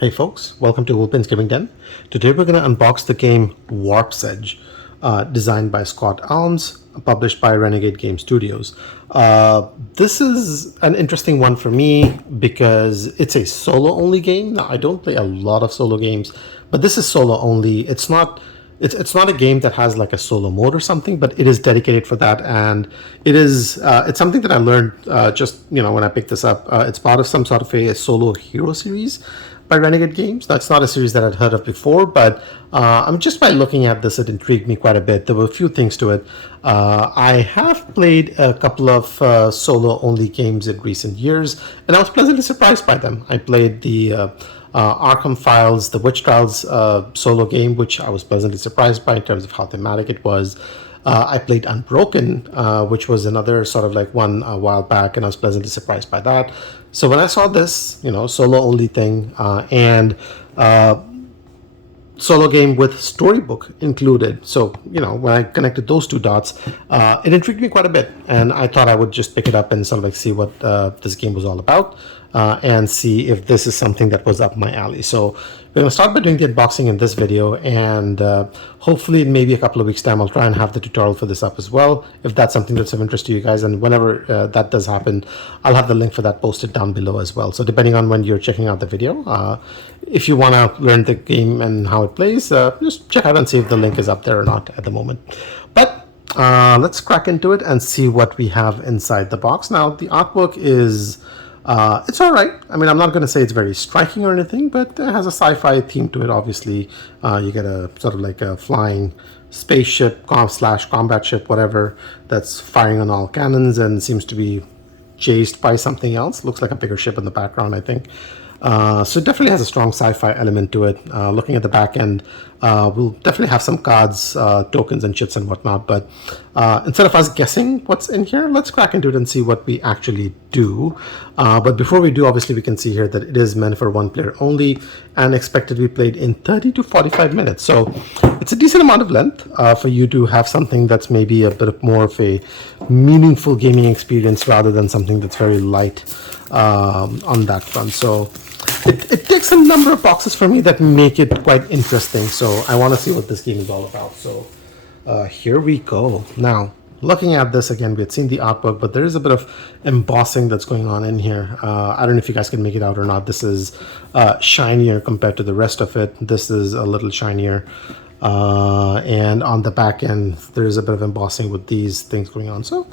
Hey folks, welcome to Wolpin's Gaming Den. Today we're going to unbox the game Warp's Edge, designed by Scott Almes, published by Renegade Game Studios. This is an interesting one for me because it's a solo-only game. Now, I don't play a lot of solo games, but this is solo-only. It's not a game that has like a solo mode or something, but it is dedicated for that, and it's something that I learned just when I picked this up. It's part of some sort of a solo hero series by Renegade Games. That's not a series that I'd heard of before, but just by looking at this, it intrigued me quite a bit. There were a few things to it. I have played a couple of solo-only games in recent years, and I was pleasantly surprised by them. I played the Arkham Files, the Witch Trials solo game, which I was pleasantly surprised by in terms of how thematic it was. I played Unbroken, which was another sort of like one a while back, and I was pleasantly surprised by that. So when I saw this, solo-only thing, and solo game with storybook included. So, when I connected those two dots, it intrigued me quite a bit. And I thought I would just pick it up and sort of like see what this game was all about and see if this is something that was up my alley. So we're going to start by doing the unboxing in this video, and hopefully in maybe a couple of weeks time I'll try and have the tutorial for this up as well, if that's something that's of interest to you guys. And whenever that does happen, I'll have the link for that posted down below as well. So depending on when you're checking out the video, if you want to learn the game and how it plays, just check out and see if the link is up there or not at the moment. But let's crack into it and see what we have inside the box. Now, the artwork is it's all right. I mean, I'm not going to say it's very striking or anything, but it has a sci-fi theme to it. Obviously, you get a sort of like a flying spaceship slash combat ship, whatever, that's firing on all cannons and seems to be chased by something else. Looks like a bigger ship in the background, I think. So it definitely has a strong sci-fi element to it. Looking at the back end, we'll definitely have some cards, tokens and chits and whatnot, but instead of us guessing what's in here, let's crack into it and see what we actually do. But before we do, obviously we can see here that it is meant for one player only and expected to be played in 30 to 45 minutes. So it's a decent amount of length for you to have something that's maybe a bit more of a meaningful gaming experience rather than something that's very light on that front. So it ticks a number of boxes for me that make it quite interesting. So I want to see what this game is all about. So here we go. Now, looking at this again, we had seen the artwork, but there is a bit of embossing that's going on in here. I don't know if you guys can make it out or not. This is shinier compared to the rest of it. This is a little shinier. And on the back end, there's a bit of embossing with these things going on. So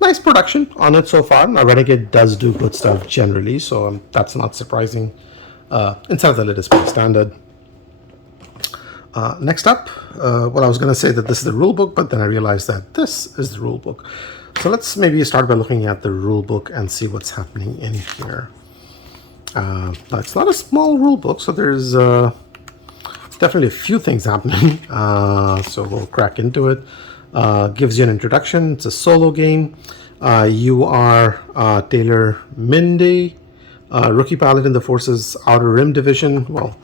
nice production on it so far. Now, Renegade does do good stuff generally, so that's not surprising. Inside the lid is pretty standard. Next up, well, I was going to say that this is the rule book, but then I realized that this is the rule book. So let's maybe start by looking at the rule book and see what's happening in here. Now, it's not a small rule book, so there's definitely a few things happening. So we'll crack into it. Gives you an introduction. It's a solo game. You are Taylor Minde, rookie pilot in the Force's Outer Rim division. Well,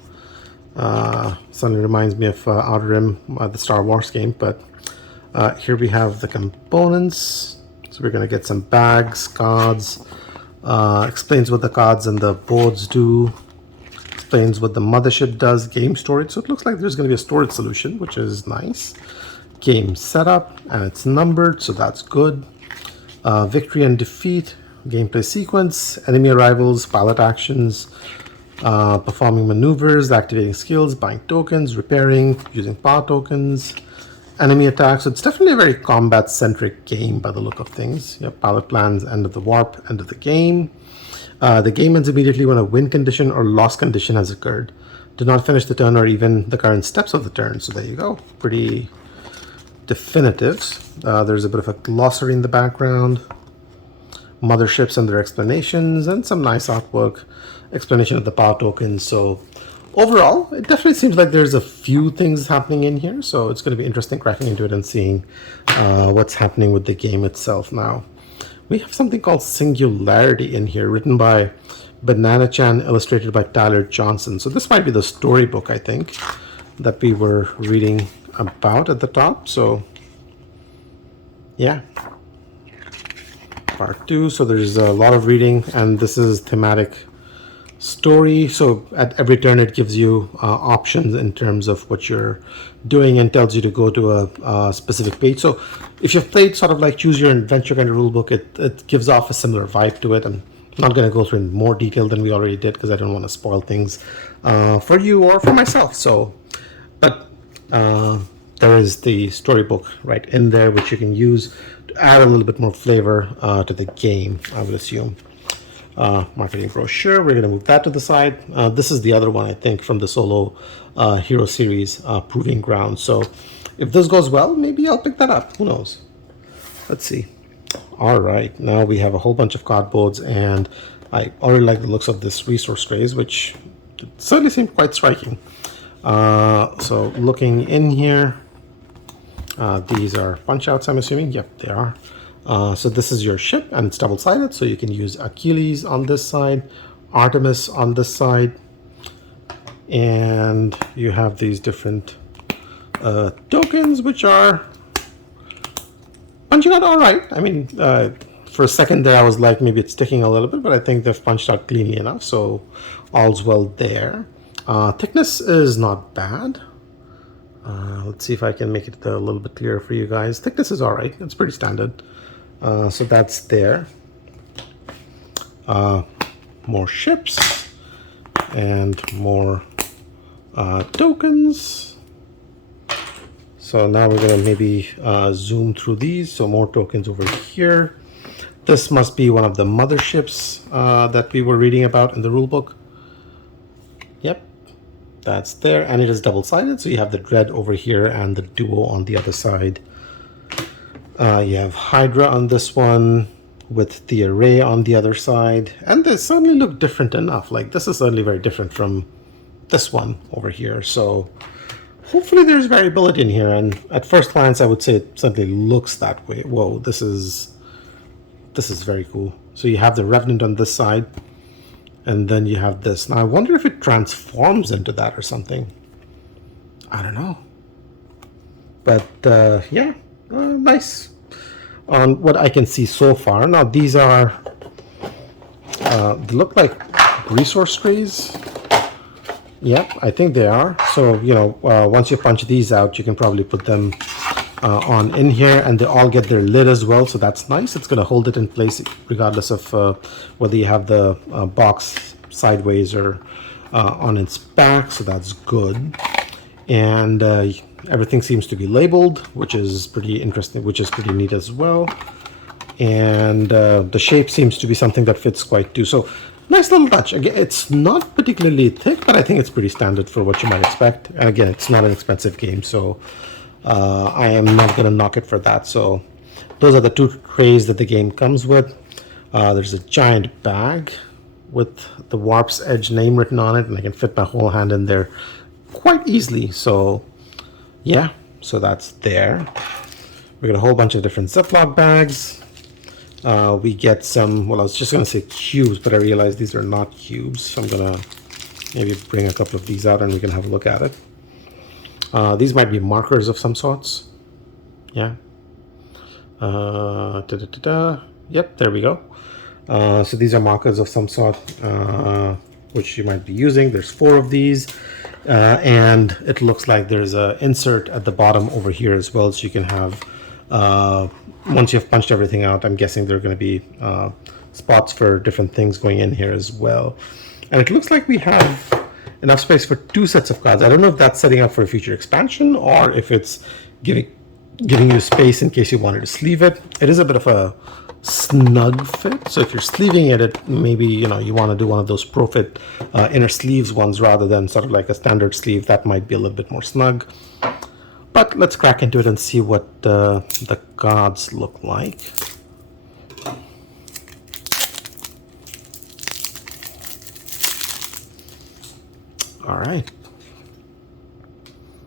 suddenly reminds me of Outer Rim, the Star Wars game. But here we have the components. So we're going to get some bags, cards. Explains what the cards and the boards do. Explains what the mothership does, game storage. So it looks like there's going to be a storage solution, which is nice. Game setup, and it's numbered, so that's good. Victory and defeat, gameplay sequence, enemy arrivals, pilot actions, performing maneuvers, activating skills, buying tokens, repairing, using power tokens, enemy attacks. So it's definitely a very combat-centric game by the look of things. You have pilot plans, end of the warp, end of the game. The game ends immediately when a win condition or loss condition has occurred. Do not finish the turn or even the current steps of the turn. So there you go. Pretty definitive. There's a bit of a glossary in the background, motherships and their explanations, and some nice artwork, explanation of the power tokens. So overall, it definitely seems like there's a few things happening in here. So it's going to be interesting cracking into it and seeing what's happening with the game itself. Now, we have something called Singularity in here, written by Banana Chan, illustrated by Tyler Johnson. So this might be the storybook, I think, that we were reading about at the top. So yeah, part 2. So there's a lot of reading, and this is thematic Story, so at every turn it gives you options in terms of what you're doing and tells you to go to a specific page. So if you've played sort of like choose your adventure kind of rulebook, it gives off a similar vibe to it. I'm not going to go through in more detail than we already did because I don't want to spoil things for you or for myself. So, but there is the storybook right in there, which you can use to add a little bit more flavor to the game, I would assume. Marketing brochure, we're going to move that to the side. This is the other one, I think, from the Solo Hero series, Proving Ground. So if this goes well, maybe I'll pick that up. Who knows? Let's see. All right, now we have a whole bunch of cardboards, and I already like the looks of this resource trays, which certainly seem quite striking. So looking in here, these are punch outs, I'm assuming. Yep, they are. So this is your ship, and it's double-sided, so you can use Achilles on this side, Artemis on this side, and you have these different tokens, which are punching out all right. I mean, for a second there I was like, maybe it's sticking a little bit, but I think they've punched out cleanly enough, so all's well there. Thickness is not bad. Let's see if I can make it a little bit clearer for you guys. Thickness is all right. It's pretty standard. So that's there. More ships and more tokens. So now we're going to maybe zoom through these. So more tokens over here. This must be one of the motherships that we were reading about in the rulebook. Yep, that's there. And it is double-sided. So you have the Dread over here and the Duo on the other side. You have Hydra on this one with the Array on the other side. And they certainly look different enough. Like, this is certainly very different from this one over here. So hopefully there's variability in here. And at first glance, I would say it certainly looks that way. Whoa, this is very cool. So you have the Revenant on this side. And then you have this. Now, I wonder if it transforms into that or something. I don't know. But, yeah. Nice on what I can see so far. Now these are they look like resource trays. Yep, I think they are. So once you punch these out, you can probably put them on in here, and they all get their lid as well, so that's nice. It's going to hold it in place regardless of whether you have the box sideways or on its back, so that's good. And everything seems to be labeled, which is pretty interesting, which is pretty neat as well. And the shape seems to be something that fits quite too. So nice little touch. Again, it's not particularly thick, but I think it's pretty standard for what you might expect. And again, it's not an expensive game, so I am not going to knock it for that. So those are the two trays that the game comes with. There's a giant bag with the Warp's Edge name written on it, and I can fit my whole hand in there quite easily. So yeah, so that's there. We got a whole bunch of different Ziploc bags. We get some, well, I was just going to say cubes, but I realized these are not cubes. So I'm going to maybe bring a couple of these out and we can have a look at it. These might be markers of some sorts. Yeah. Yep, there we go. So these are markers of some sort, which you might be using. There's 4 of these. And it looks like there's an insert at the bottom over here as well, so you can have, once you've punched everything out, I'm guessing there are going to be spots for different things going in here as well. And it looks like we have enough space for 2 sets of cards. I don't know if that's setting up for a future expansion or if it's giving you space in case you wanted to sleeve it. It is a bit of a snug fit, so if you're sleeving it, maybe you want to do one of those Profit inner sleeves ones rather than sort of like a standard sleeve. That might be a little bit more snug. But let's crack into it and see what the cards look like. All right.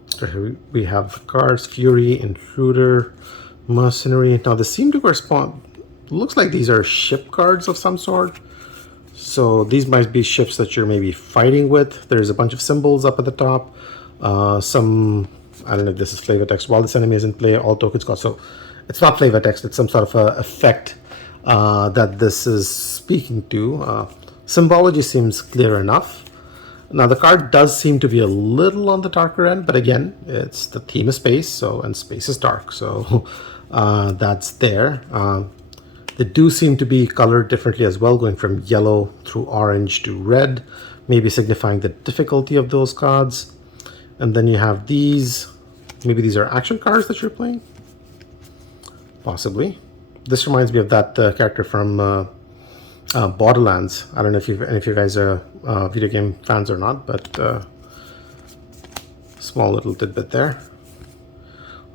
So here we have cards: Fury, Intruder, Mercenary. Now they seem to correspond. Looks like these are ship cards of some sort. So these might be ships that you're maybe fighting with. There's a bunch of symbols up at the top. Some, I don't know if this is flavor text. While this enemy is in play, all tokens cost. So it's not flavor text. It's some sort of a effect that this is speaking to. Symbology seems clear enough. Now the card does seem to be a little on the darker end, but again, it's the theme of space, so, and space is dark, so that's there. They do seem to be colored differently as well, going from yellow through orange to red, maybe signifying the difficulty of those cards. And then you have these, maybe these are action cards that you're playing? Possibly. This reminds me of that character from Borderlands. I don't know if any of you guys are video game fans or not, but small little tidbit there.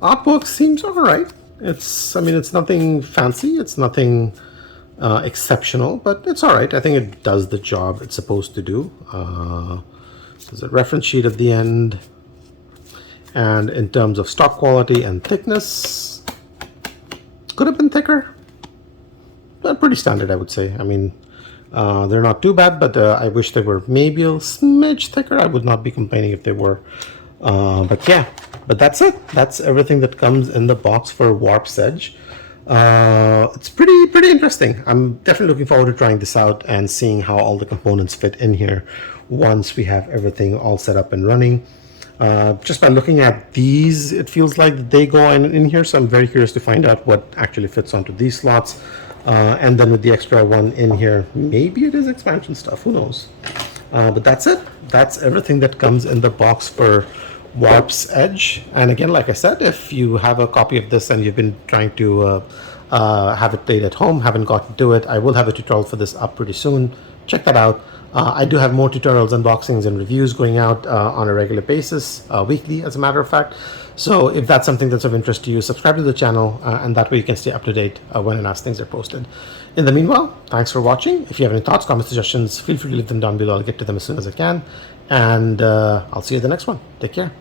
Artwork seems all right. I mean, it's nothing fancy. It's nothing exceptional, but it's all right. I think it does the job it's supposed to do. There's a reference sheet at the end. And in terms of stock quality and thickness, could have been thicker, but pretty standard, I would say. I mean, they're not too bad, but I wish they were maybe a smidge thicker. I would not be complaining if they were. But yeah, but that's it. That's everything that comes in the box for Warp's Edge. It's pretty interesting. I'm definitely looking forward to trying this out and seeing how all the components fit in here once we have everything all set up and running. Just by looking at these, it feels like they go in here, so I'm very curious to find out what actually fits onto these slots. And then with the extra one in here, maybe it is expansion stuff, who knows. But that's it. That's everything that comes in the box for Warp's Edge. And again, like I said, if you have a copy of this and you've been trying to have it played at home, haven't gotten to it, I will have a tutorial for this up pretty soon. Check that out. I do have more tutorials, unboxings, and reviews going out on a regular basis, weekly as a matter of fact. So if that's something that's of interest to you, subscribe to the channel, and that way you can stay up to date when and as things are posted. In the meanwhile, thanks for watching. If you have any thoughts, comments, suggestions, feel free to leave them down below. I'll get to them as soon as I can. And I'll see you at the next one. Take care.